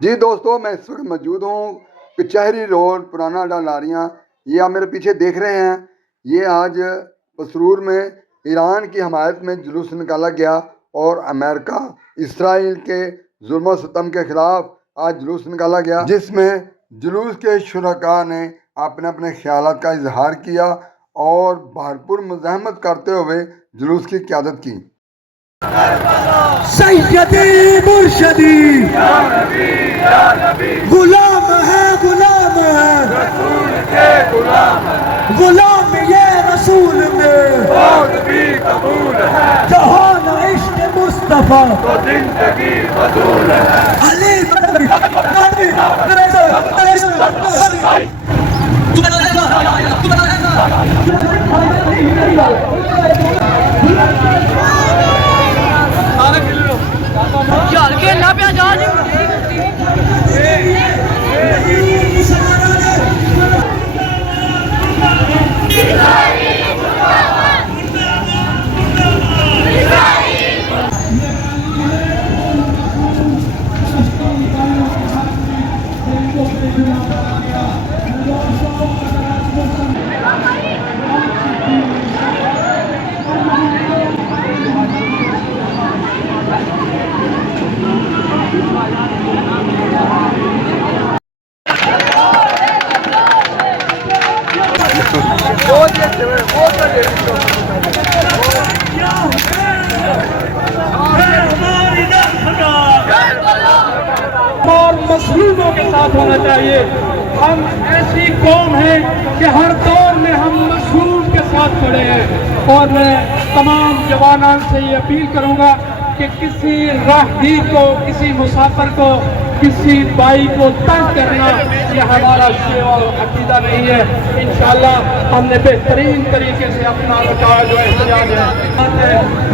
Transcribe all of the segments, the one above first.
جی دوستو، میں اس وقت موجود ہوں کچہری روڈ پرانا ڈالاریاں۔ یہ آپ میرے پیچھے دیکھ رہے ہیں، یہ آج مسرور میں ایران کی حمایت میں جلوس نکالا گیا اور امریکہ اسرائیل کے ظلم و ستم کے خلاف آج جلوس نکالا گیا، جس میں جلوس کے شرکاء نے اپنے اپنے خیالات کا اظہار کیا اور بھرپور مزاحمت کرتے ہوئے جلوس کی قیادت کی۔ سیدی مرشدی غلام ہے، غلام ہے، رسول کے غلام ہے، غلام یہ رسول میں موت بھی قبول ہے، جہان عشق مصطفیٰ تو زندگی فضول ہے۔ علی ਚੱਲ ਖੇਲਣਾ ਪਿਆ ਜਾ ਜੀ اور مظلوموں کے ساتھ ہونا چاہیے۔ ہم ایسی قوم ہیں کہ ہر دور میں ہم مظلوم کے ساتھ کھڑے ہیں، اور میں تمام جوانان سے یہ اپیل کروں گا کہ کسی راہگیر کو، کسی مسافر کو، کسی بھائی کو تنگ کرنا یہ ہمارا شیوہ اور عقیدہ نہیں ہے۔ انشاءاللہ ہم نے بہترین طریقے سے اپنا جو احتجاج ہے،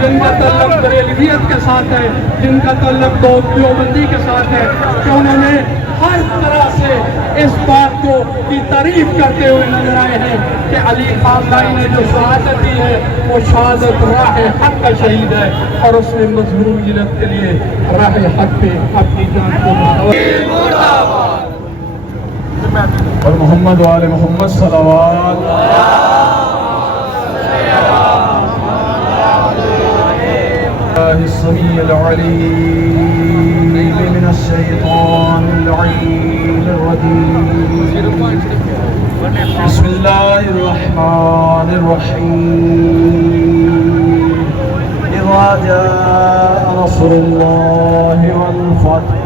جن کا تعلق بریلویت کے ساتھ ہے، جن کا تعلق دیوبندی کے ساتھ ہے، کہ انہوں نے ہر طرح سے اس بات کو کی تعریف کرتے ہوئے نظر آئے ہیں کہ علی خامنائی نے جو شہادت دی ہے وہ شہادت راہ حق کا شہید ہے، اور اس نے مظلوم ملت کے لیے راہ حق پہ اپنی جان کو اور محمد و آل محمد صلوات اللہ السمیع العلیم من الشیطان اللعین الرجیم بسم اللہ الرحمن الرحیم اذا جاء نصر اللہ والفتح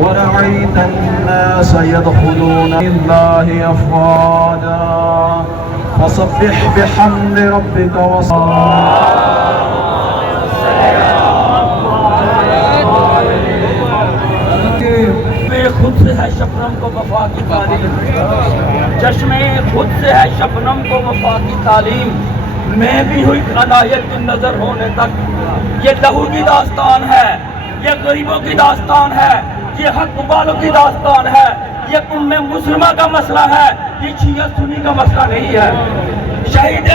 ورأيت الناس يدخلون الله أفواجا فسبح بحمد ربك خود سے ہے شبنم کو وفا کی تعلیم، چشمے خود سے ہے شبنم کو وفا کی تعلیم، میں بھی ہوئی عنایت کی نظر ہونے تک۔ یہ لہو کی داستان ہے، یہ غریبوں کی داستان ہے، یہ حق والوں کی داستان ہے، یہ امت مسلمہ کا مسئلہ ہے، یہ شیعہ سنی کا مسئلہ نہیں ہے۔ شہید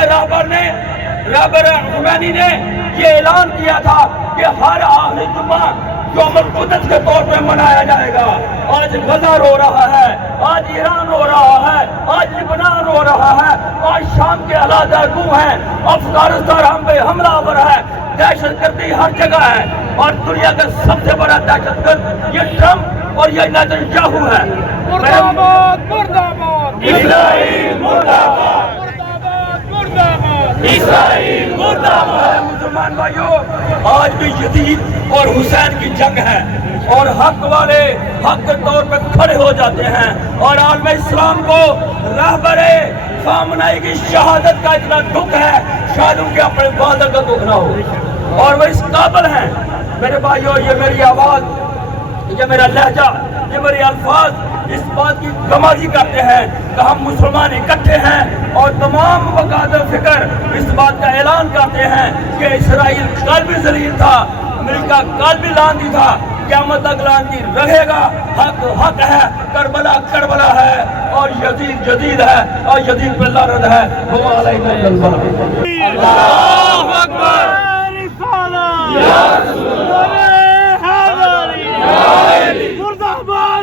رابر خمینی نے یہ اعلان کیا تھا کہ ہر آخری جمعہ یوم القدس کے طور پہ منایا جائے گا۔ آج غزہ رو رہا ہے، آج ایران رو رہا ہے، آج لبنان رو رہا ہے، آج شام کے علاقہ گو ہیں، افغانستان ہم پہ حملہ آور ہے، دہشت گردی ہر جگہ ہے، اور دنیا کا سب سے بڑا دہشت گرد یہ ٹرمپ اور یہ نیتنیاہو ہے۔ مرداباد مرداباد اسرائیل مردہ باد، مرداباد مرداباد اسرائیل مردہ باد۔ مسلمان بھائیوں، آج بھی یزید اور حسین کی جنگ ہے، اور حق والے حق کے طور پہ کھڑے ہو جاتے ہیں، اور عالم اسلام کو رہبر خامنائی کی شہادت کا اتنا دکھ ہے، شاید ان کے اپنے والدہ کا دکھ نہ ہو، اور وہ اس قابل ہیں۔ میرے بھائیوں، یہ میری آواز، یہ میرا لہجہ، یہ میرے الفاظ اس بات کی گواہی کرتے ہیں کہ ہم مسلمان اکٹھے ہیں، اور تمام مقاصد فکر اس بات کا اعلان کرتے ہیں کہ اسرائیل کل بھی ذلیل تھا، امریکہ کل بھی لاندی تھا، قیامت تک لاندی رہے گا۔ حق حق ہے، کربلا کربلا ہے، اور یزید جدید ہے، اور یزید پہ لعنت ہے۔ اللہ اکبر، یا رسول اللہ، مردہ باد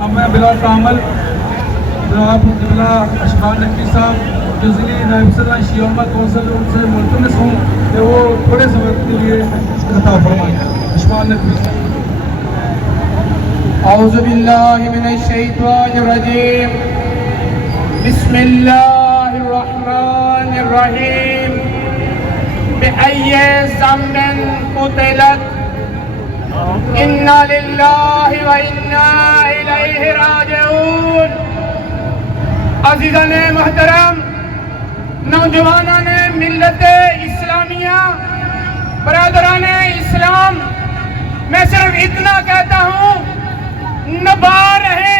اب میں بلال کامل جناب قبلہ اشفاق نقوی صاحب جو ضلعی نائب صدر شیعہ کونسل ان سے ملتمس ہوں کہ وہ تھوڑے سے وقت کے لیے خطاب فرمائیں. اشفاق نقوی صاحب. أعوذ بالله من الشيطان الرجيم بسم الله الرحمن الرحيم بأي ذنب قتلت إنا لله وإنا إليه راجعون. عزیزان محترم، نوجوانان ملت اسلامیہ، برادران اسلام، میں صرف اتنا کہتا ہوں، نبھا رہے